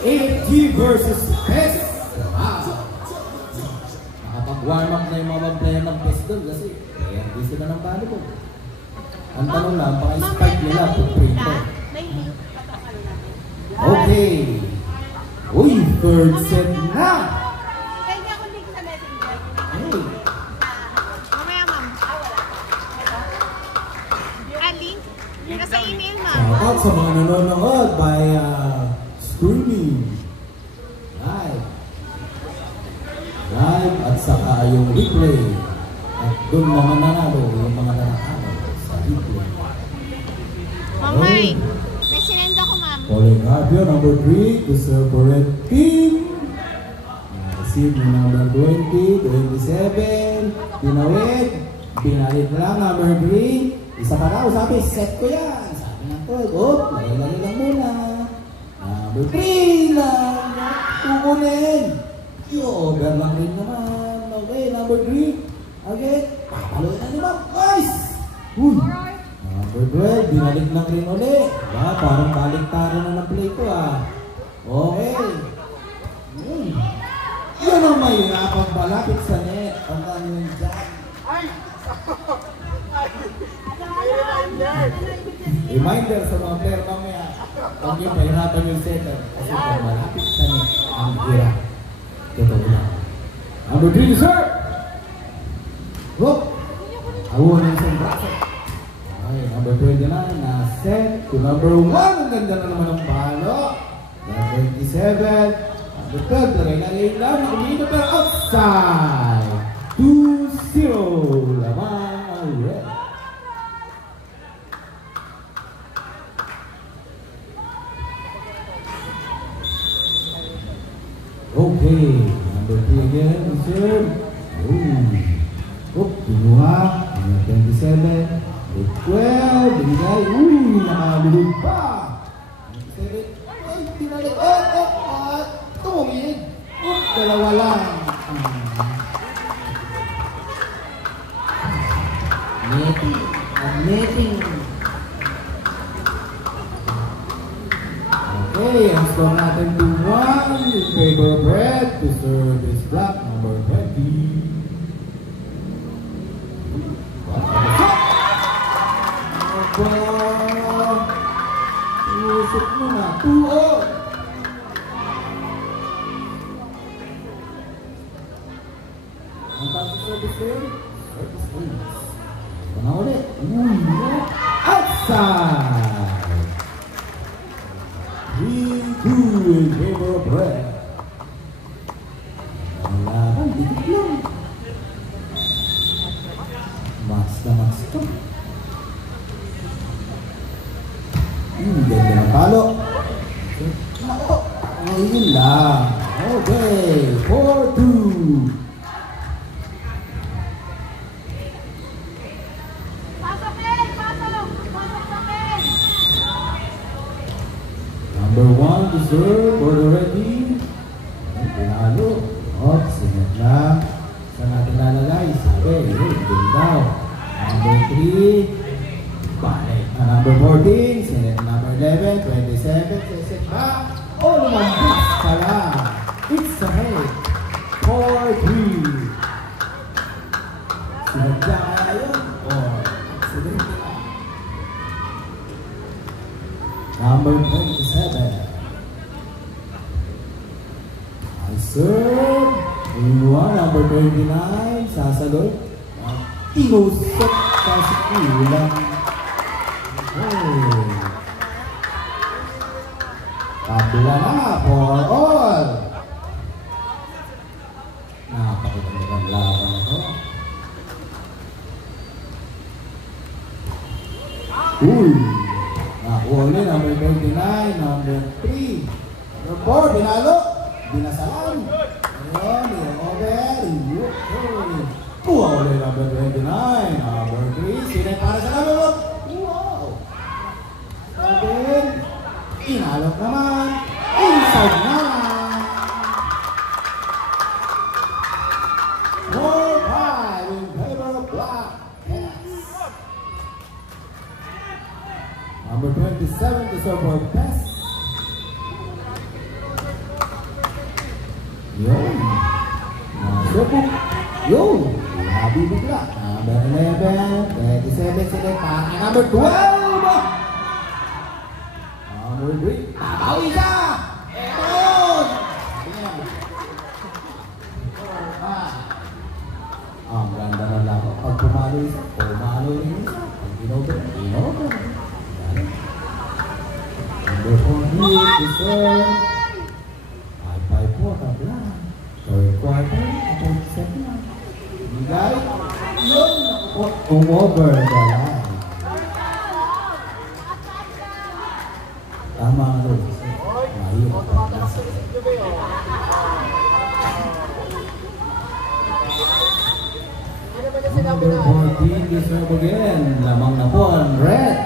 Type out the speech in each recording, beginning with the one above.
AFT versus PES. Nakapag-warm up na yung mga player ng PES doon kasi player din sila ng volleyball. Ang tanong lang, baka spike nila kung printer. Okay. Uy, third set na. Kaya ako link sa messenger. Hey. Mamaya, ma'am. Link? Link sa email, ma'am. Shout out sa mga nanonood by streaming. Live at saka yung replay. At doon naman nanalo yung mga nanalo sa replay. Mamay, may sinend ako, ma'am. Pauling Carpio, number 3, to serve for red team. Receive yung number 20, 27, tinawid, pinalit lang, number 3. Isa pa daw, sabi, set ko yan. Sabi ng third, lagay lang muna. Number 3 lang, kukunin. I-over lang rin naman. Okay, number 3. Again, papaloy na naman. Nice! Uy! Number 12, binalik lang rin ulit. Parang baliktaran na ng play ko Okay. Yun ang mahirapang balapit sa net. Ang kanyang dyan. Reminder sa mga player mamaya. Huwag yung mahirapan yung setter. Kasi pag malapit sa net, ang hirap. Totoo lang. Number 3, sir! Look! Awon yung isang braso. Okay, number 29 na set to number 1. Ang ganda na naman ng palo. Number 27. Number 12. Lagay na rin lang. Nakumino pero outside. 2-0. Lamang red. Okay. Number 3 again. Sir. Kinuha. Number 27. 12, binigay, nakalulog pa. 27, pinalik, tumingin. Dalawa lang. Netting. Okay, ang score natin 2-1 in favor of red to serve this block, number 20. Iusip mo na. 2-0. Ang tapos service rin. Service wins. Ito na ulit. Outside. 3-2 in favor of red. Ang laban, dikit lang. Mas na mas ito. Ganda ng palo. Ayun lang. Okay. 4-2. Number 1 to serve for the red team. Pinalo. Sinat lang. Saan natin lalagay? Sabi. Yun daw. Number 3. Balik. Number 14, sinet number 11, 27, sinet back. Lumabas pala. It's ahead. 4-3. Sinet dyan kaya yun? Sinet dyan. Number 27. I serve. Number 29, sasagot. Tinusok sa sikulang. Kabila na for all. Napakagandang laban ito. Nakuha ulit number 29, number 3. Number 4, binalo. Binasalan. Ayun, over. Kuha ulit number 29, number 3. Sinay para sa number 1. Inalok naman. Inside na. 4-5 in favor of black. Number 27 to serve for PES. Yun. Subok. Yun. Habi bigla. Number 11. 27 sila. Para number 12. Number 3. Tabawi siya. Eton. Ang ganda na lang. Pag pumalo isa. Pumalo rin isa. Pag inover. Inover. Number 4. Deserve. 5-5 po. Tabla. Third quarter. Third set na. Bigay. Yun. Umover the line. Tama nga doon. Mahirap ang lasa. Number 14, deserve again. Lamang na po ang red.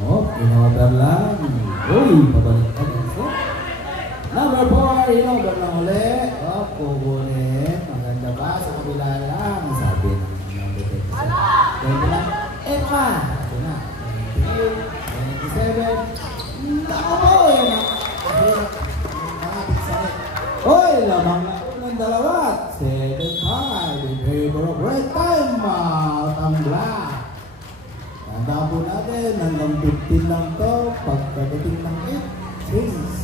Oh, inover lang. Uy, pabalik ka din. Number 4, inover lang ulit. Oh, kukunin. Maganda ba? Sa kabila lang. Sabi ng number 10. Kaya lang. Ito ka. Ito na. 27. Ako po. Uy, lamang na po ng dalawa. 7-5 in favor of red time out ang black. Tandaan po natin, hanggang 15 lang to. Pagkadating ng 8, change.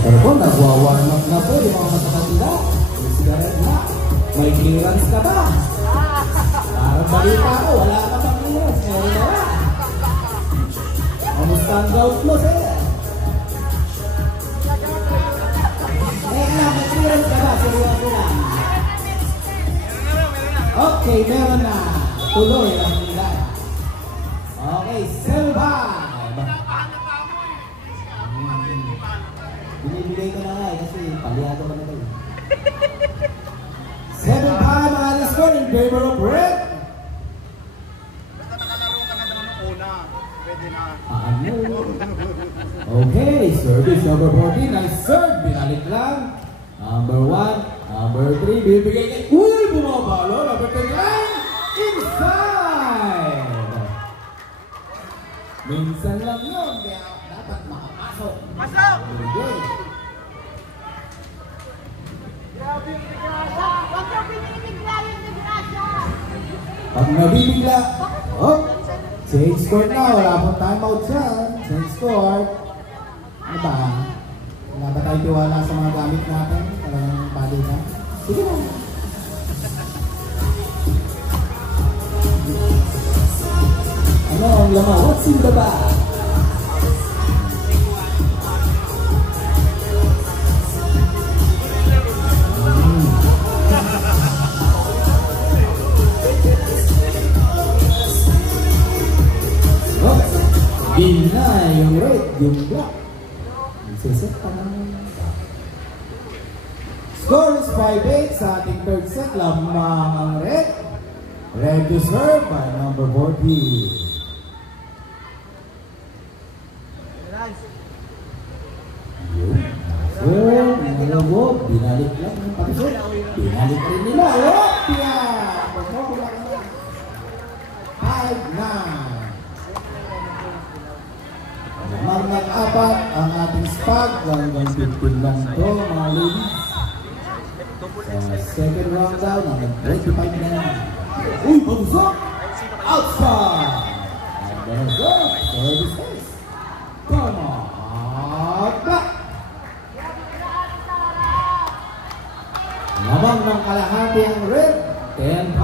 Pero po, nagwa-warm up na po yung mga matakatila. Sigaret na. May clearance ka ba? Parang balita ko, wala ka bang clearance? Meron na ba? Kamusta ang gout mo, sir? Meron na, may clearance ka ba? Seryoso lang. Okay, meron na. Tuloy ang nila. Okay, Selva. Binibigay ko na nga kasi paliado ka na kayo. 7-5 ang score in favor of red. Basta nakalaro ka na naman ng una, pwede na. Ano? Okay, service number 14. Nice serve. Binalik lang. Number 1, number 3. Bibigay kayo. Uy! Bumabalo. Number 10 lang. Inside! Minsan lang yun. Kaya dapat makapasok. Pasok! Huwag yung binibigla yung disgrasya. Pag nabibigla, oh, change score na. Wala pong timeout siya. Change score. Ano ba? Wala ba tayo tiwala sa mga gamit natin? Talagang bali na. Sige na. Ano ang laman? What's in the bag? Binay yung red, yung black. Magsiset pa naman. Score is 5-8 sa ating third set. Lamang ang red. Red to serve by number 40. Alam mo, binalik lang yung patisot. Binalik rin nila. Oh, yeah! 5-9. Lamang nag-apat ang ating spag. Hanggang 15 lang ito, mga ladies. Sa second round down, hanggang 25 na. Uy, patusok! Outside! And then serve, services. Come on, back! Lamang ng kalahati ang red, 10-5.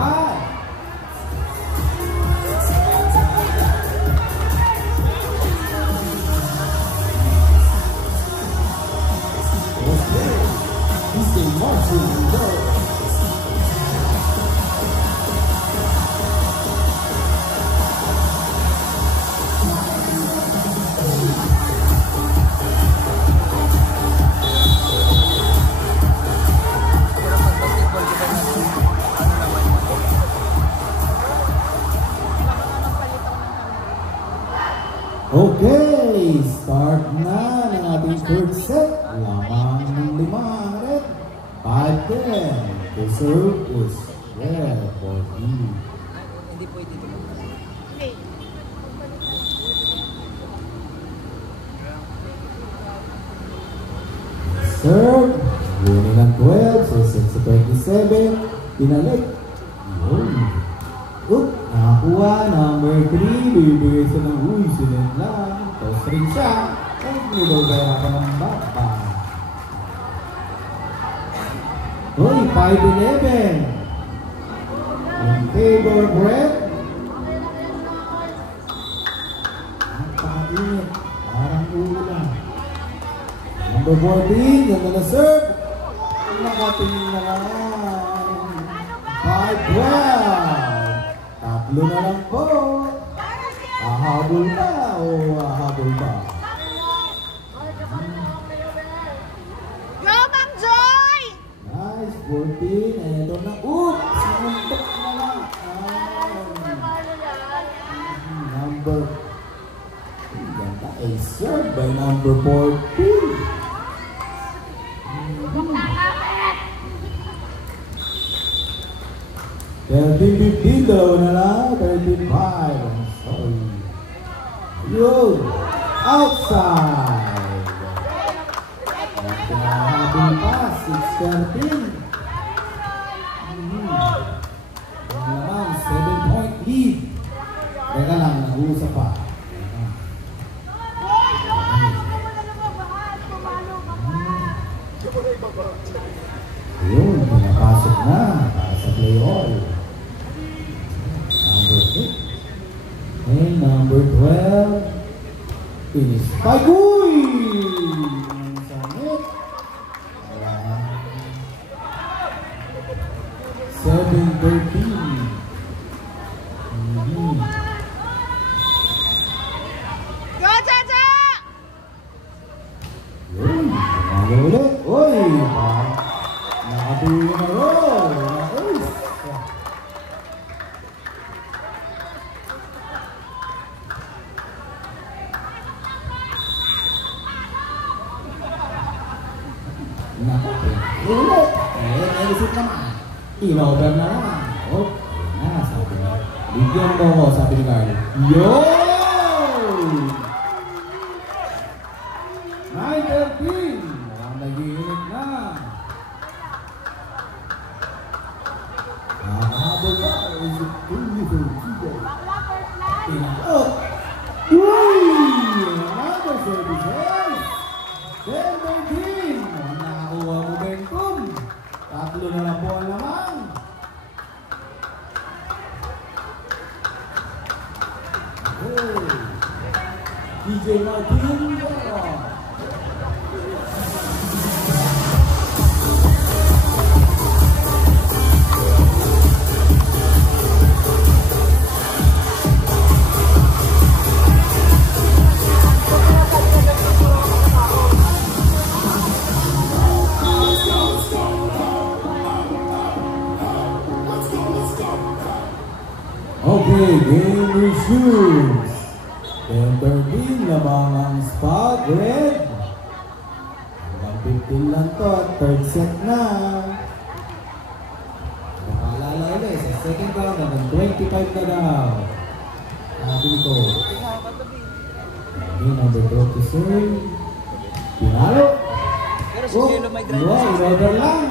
Okay, start na ng ating third set. Lamang ng 5 red. 5-10. The serve is red for team. Hindi pwede ito. Okay. Serve. Winning ng 12. So 6-27. Pinalik. Yun. Oop. Nakakuha. Number 3. Bibigay siya ng sinet lang. Toss rin siya. At middle kaya pa ng bata. Uy, 5-11. In favor of red. Napakainit. Parang ulan. Number 14, ganda na serve. Nakatingin na lang. 5-12. Tatlo na lang po. Ahabol na o ahabol ba? Go, Ma'am Joy! Nice, 14. And ito na. Oops! Sinuntok na lang. Number. Ganda. A serve by number 14. Dalawa na lang. 35. I'm sorry. Yun. Outside. Habol pa. 6-13. Naman, 7-point lead. Teka lang, nag-uusap pa. Ayun, pinapasok na para sa play-all. Number 8. And number 12. Finish. Paguy! Ang sanit. 7-13. Go, Chacha! Yun, tumalo ulit. Uy! Nakatuloy na roll. Nice. Ulit. Naisip naman. Inover na lang. Oh, sabi na. Bigyan mo ko, sabi ni Carl. Yo! 9-13. Mukhang nag-iinit na. Nakahabol ba? Is it truly for Chico? Pinakot. Uy! Another services. 10-13. Mukhang nakakuha momentum. Tatlo na lang po ang laman. Okay. DJ Martin. Okay, game resumes. 10-13 lamang ang spot red. Hanggang 15 lang to at third set na. Napaalala ulit sa second round hanggang 25 na daw. Sabi nito. Game number 12 serve. Pinalo. Pero si Jello may drive. In-order lang.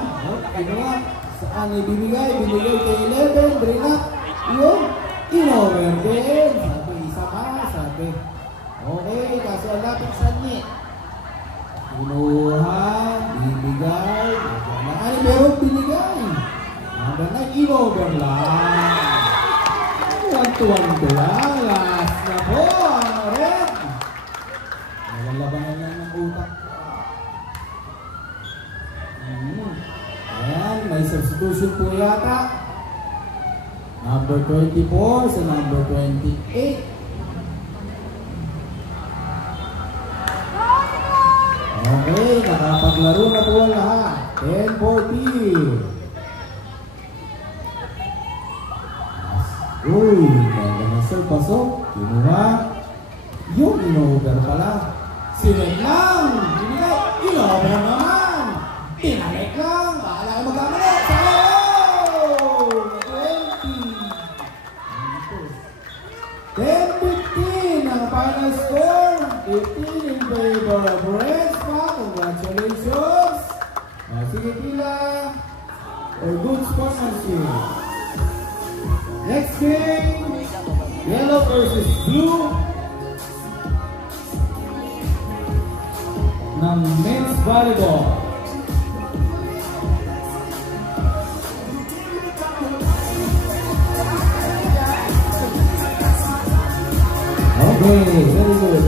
Ginawa. Saan ibibigay? Binigay kay 11. Bring up. Yun. In-over din. Sabi, isa pa. Sabi, okay, kaso alapit sa ni. Kinuha, bibigay. Pero binigay. Number 9, in-over lang. Tuwan-tuwan. Last na po. Ang red. Nagalabanan lang ng utak. Ayan, may substitution po yata. Number 24 sa number 28. Okay, nakapaglaro na po ang lahat. 10-14. Uy, ganda na sir, pasok. Kinuha. Yung in-over pala. Sinet lang. final score, 18 in favor of Respa. Congratulations! Sige pila for good sportsmanship. Next game, yellow versus blue ng men's volleyball. Okay, very good.